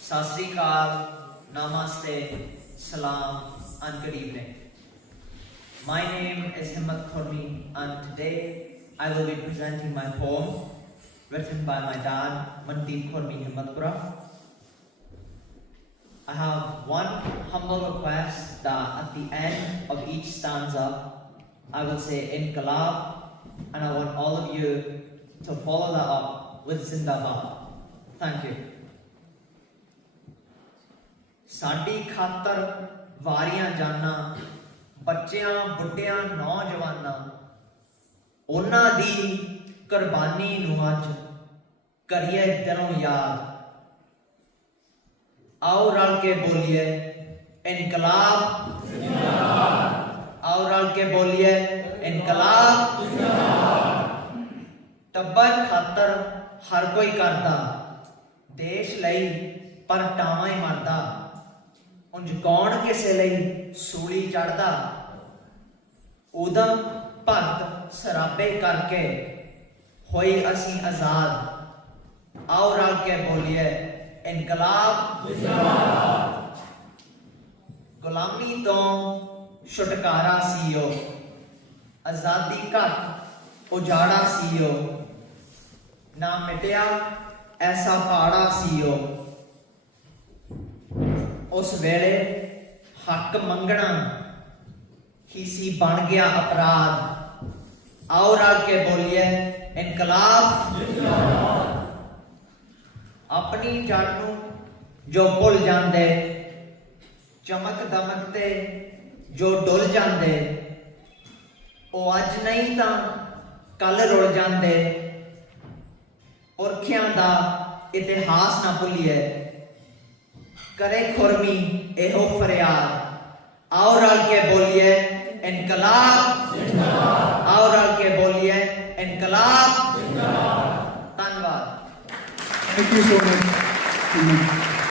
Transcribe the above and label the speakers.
Speaker 1: Sri Akal, Namaste, Salam, and good evening. My name is Himmat Khurmi, and today I will be presenting my poem written by my dad, Mandeep Khurmi Himmatpura. I have one humble request that at the end of each stanza, I will say Inqilab, and I want all of you to follow that up with Zindabad. Thank you. ਸਾਡੀ ਖਾਤਰ ਵਾਰੀਆਂ ਜਾਨਾਂ, ਬੱਚਿਆਂ, ਬੁੱਢਿਆਂ, ਨੌਜਵਾਨਾਂ, ਉਹਨਾਂ ਦੀ ਕੁਰਬਾਨੀ ਨੂੰ ਅੱਜ ਕਰੀਏ ਦਿਲੋਂ ਯਾਦ। ਆਓ ਰਲ ਕੇ ਬੋਲੀਏ, ਇਨਕਲਾਬ। ਜਿੰਦਾਬਾਦ ਆਓ ਰਲ ਕੇ ਬੋਲੀਏ, ਇਨਕਲਾਬ। ਜਿੰਦਾਬਾਦ ਟੱਬਰ ਖਾਤਰ ਹਰ ਕੋਈ ਕਰਦਾ, ਦੇਸ਼ ਲਈ ਪਰ ਟਾਵਾਂ ਹੀ ਮਰਦਾ। ਉਂਝ ਕੌਣ ਕਿਸੇ ਲਈ ਸੂਲੀ ਚੜਦਾ ਉਦਮ ਭਗਤ ਸਰਾਬੇ ਕਰਕੇ ਹੋਈ ਅਸੀਂ ਆਜ਼ਾਦ। ਆਓ ਰਲ ਕੇ ਬੋਲੀਏ, ਇਨਕਲਾਬ ਜਿੰਦਾਬਾਦ। ਗੁਲਾਮੀ ਤੋਂ ਛੁਟਕਾਰਾ ਸੀਓ। ਆਜ਼ਾਦੀ ਘਟ ਉਜਾੜਾ ਸੀਓ। ਨਾ ਮਿਟਿਆ ਐਸਾ ਪਾੜਾ ਸੀਓ। ਉਸ ਵੇਲੇ ਹੱਕ ਮੰਗਣਾ ਹੀ ਸੀ, ਬਣ ਗਿਆ ਅਪਰਾਧ। ਆਓ ਰਲ ਕੇ ਬੋਲੀਏ, ਇਨਕਲਾਬ। ਆਪਣੀ ਜੜ ਨੂੰ ਜੋ ਭੁੱਲ ਜਾਂਦੇ, ਚਮਕ ਦਮਕ ਤੇ ਜੋ ਡੁੱਲ ਜਾਂਦੇ, ਉਹ ਅੱਜ ਨਹੀਂ ਤਾਂ ਕੱਲ ਰੁਲ ਜਾਂਦੇ। ਪੁਰਖਿਆਂ ਦਾ ਇਤਿਹਾਸ ਨਾ ਭੁੱਲੀਏ। ਕਰੇ ਖੁਰਮੀ ਇਹੋ ਫਰਿਆਦ ਆਓ ਰਲ ਕੇ ਬੋਲੀਏ ਇਨਕਲਾਬ ਜਿੰਦਾਬਾਦ ਆਓ ਰਲ ਕੇ ਬੋਲੀਏ ਇਨਕਲਾਬ ਜਿੰਦਾਬਾਦ ਧੰਨਵਾਦ
Speaker 2: Thank you so much.